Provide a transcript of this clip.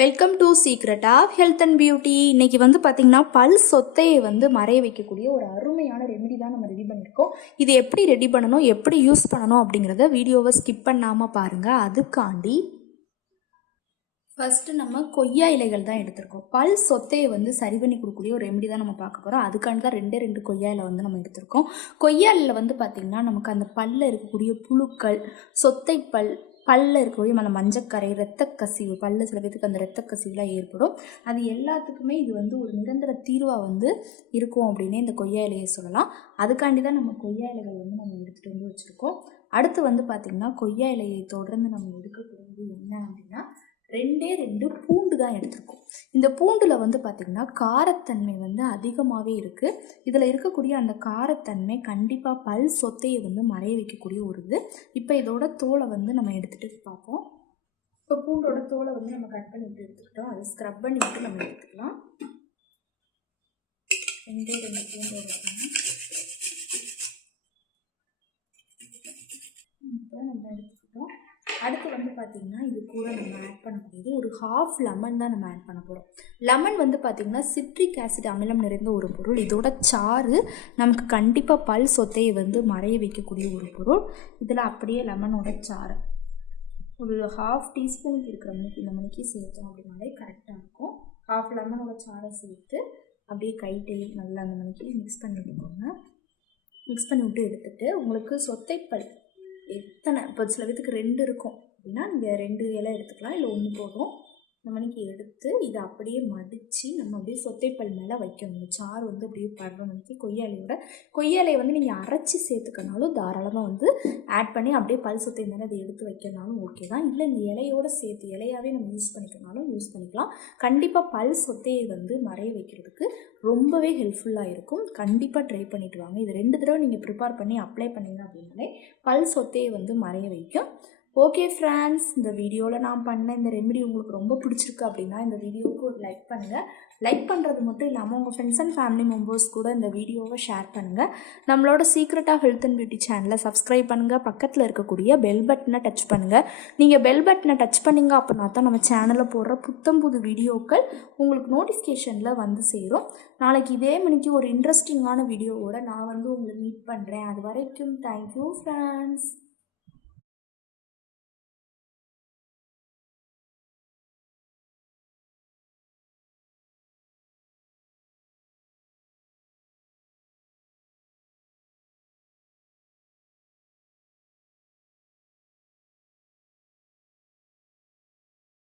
Welcome to secret of health and beauty. இன்றைக்கி பார்த்திங்கன்னா பல் சொத்தையை மறைய வைக்கக்கூடிய ஒரு அருமையான ரெமெடி தான் நம்ம ரெடி பண்ணியிருக்கோம். இது எப்படி ரெடி பண்ணணும், எப்படி யூஸ் பண்ணணும் அப்படிங்கிறத வீடியோவை ஸ்கிப் பண்ணாமல் பாருங்கள். அதுக்காண்டி ஃபஸ்ட்டு நம்ம கொய்யா இலைகள் தான் எடுத்திருக்கோம். பல் சொத்தையை சரி பண்ணி கொடுக்கக்கூடிய ஒரு ரெமெடி தான் நம்ம பார்க்க போகிறோம். அதுக்காண்டி தான் ரெண்டு கொய்யா இலை நம்ம எடுத்திருக்கோம். கொய்யா இலையில் பார்த்திங்கன்னா நமக்கு அந்த பல்லில் இருக்கக்கூடிய புழுக்கள், சொத்தை பல்லில் இருக்கக்கூடிய அந்த மஞ்சக்கரை, இரத்தக்கசிவு, பல்ல சில பேருக்கு அந்த இரத்தக்கசிவுலாம் ஏற்படும். அது எல்லாத்துக்குமே இது ஒரு நிரந்தர தீர்வாக இருக்கும் அப்படின்னே இந்த கொய்யா இலையை சொல்லலாம். அதுக்காண்டி தான் நம்ம கொய்யா இலைகள் நம்ம எடுத்துகிட்டு வச்சுருக்கோம். அடுத்து பார்த்திங்கன்னா கொய்யா இலையை தொடர்ந்து நம்ம எடுக்கக்கூடியது என்ன அப்படின்னா ரெண்டு பூண்டு தான் எடுத்திருக்கோம். இந்த பூண்டில் பார்த்திங்கன்னா காரத்தன்மை அதிகமாகவே இருக்குது. இதில் இருக்கக்கூடிய அந்த காரத்தன்மை கண்டிப்பாக பல் சொத்தையை மறைய வைக்கக்கூடிய ஒரு இது. இப்போ இதோட தோலை நம்ம எடுத்துகிட்டு பார்ப்போம். இப்போ பூண்டோட தோலை நம்ம கட் பண்ணிவிட்டு எடுத்துக்கிட்டோம். அதை ஸ்க்ரப் பண்ணி விட்டு நம்ம எடுத்துக்கலாம். ரெண்டு பூண்டோட இப்போ நம்ம எடுத்துக்கிட்டோம். அடுத்து பார்த்திங்கன்னா இது கூட நம்ம ஆட் பண்ணக்கூடியது ஒரு ஹாஃப் லெமன் தான் நம்ம ஆட் பண்ண போகிறோம். லெமன் பார்த்திங்கன்னா சிட்ரிக் ஆசிட் அமிலம் நிறைந்த ஒரு பொருள். இதோட சாறு நமக்கு கண்டிப்பாக பல் சொத்தையை மறைய வைக்கக்கூடிய ஒரு பொருள். இதில் அப்படியே லெமனோட சாறு ஒரு ஹாஃப் டீஸ்பூனுக்கு இருக்கிற மணிக்கு இந்த மணிக்கு சேர்த்தோம் அப்படின்னாலே கரெக்டாக இருக்கும். ஹாஃப் லெமனோட சாறை சேர்த்து அப்படியே கைட்டை நல்லா அந்த மணிக்கு மிக்ஸ் பண்ணி விட்டுக்கோங்க. மிக்ஸ் பண்ணி விட்டு எடுத்துகிட்டு உங்களுக்கு சொத்தைப்பல் எத்தனை இப்போ சில பேத்துக்கு 2 இருக்கும் அப்படின்னா நீங்கள் 2 இலை எடுத்துக்கலாம், இல்லை 1 போதும். இந்த மணிக்கு எடுத்து இதை அப்படியே மடித்து நம்ம அப்படியே சொத்தைப்பல் மேலே வைக்கணும். இந்த சாறு அப்படியே படுற மணிக்கு கொய்யா இலையை நீங்கள் அரைச்சி சேர்த்துக்கனாலும் தாராளமாக ஆட் பண்ணி அப்படியே பல் சொத்தை மேலே அதை எடுத்து வைக்கனாலும் ஓகே தான். இல்லை இந்த இலையோடு சேர்த்து இலையாகவே நம்ம யூஸ் பண்ணிக்கனாலும் யூஸ் பண்ணிக்கலாம். கண்டிப்பாக பல் சொத்தையை மறைய வைக்கிறதுக்கு ரொம்பவே ஹெல்ப்ஃபுல்லாக இருக்கும். கண்டிப்பாக ட்ரை பண்ணிவிட்டு வாங்க. இது 2 தடவை நீங்கள் ப்ரிப்பேர் பண்ணி அப்ளை பண்ணிங்க அப்படின்னாலே பல் சொத்தையை மறைய வைக்கும். ஓகே ஃப்ரெண்ட்ஸ், இந்த வீடியோவில் நான் பண்ண இந்த ரெமெடி உங்களுக்கு ரொம்ப பிடிச்சிருக்கு அப்படின்னா இந்த வீடியோவுக்கு ஒரு லைக் பண்ணுங்கள். லைக் பண்ணுறது மட்டும் இல்லாமல் உங்கள் ஃப்ரெண்ட்ஸ் அண்ட் ஃபேமிலி மெம்பர்ஸ் கூட இந்த வீடியோவை ஷேர் பண்ணுங்கள். நம்மளோட secret of health and beauty சேனலை சப்ஸ்கிரைப் பண்ணுங்கள். பக்கத்தில் இருக்கக்கூடிய பெல் பட்டனை டச் பண்ணுங்கள். நீங்கள் பெல் பட்டனை டச் பண்ணிங்க அப்படின்னா தான் நம்ம சேனலில் போடுற புது வீடியோக்கள் உங்களுக்கு நோட்டிஃபிகேஷனில் சேரும். நாளைக்கு இதே மணிக்கு ஒரு இன்ட்ரெஸ்டிங்கான வீடியோவோட நான் உங்களை மீட் பண்ணுறேன். அது வரைக்கும் தேங்க்யூ ஃப்ரெண்ட்ஸ்.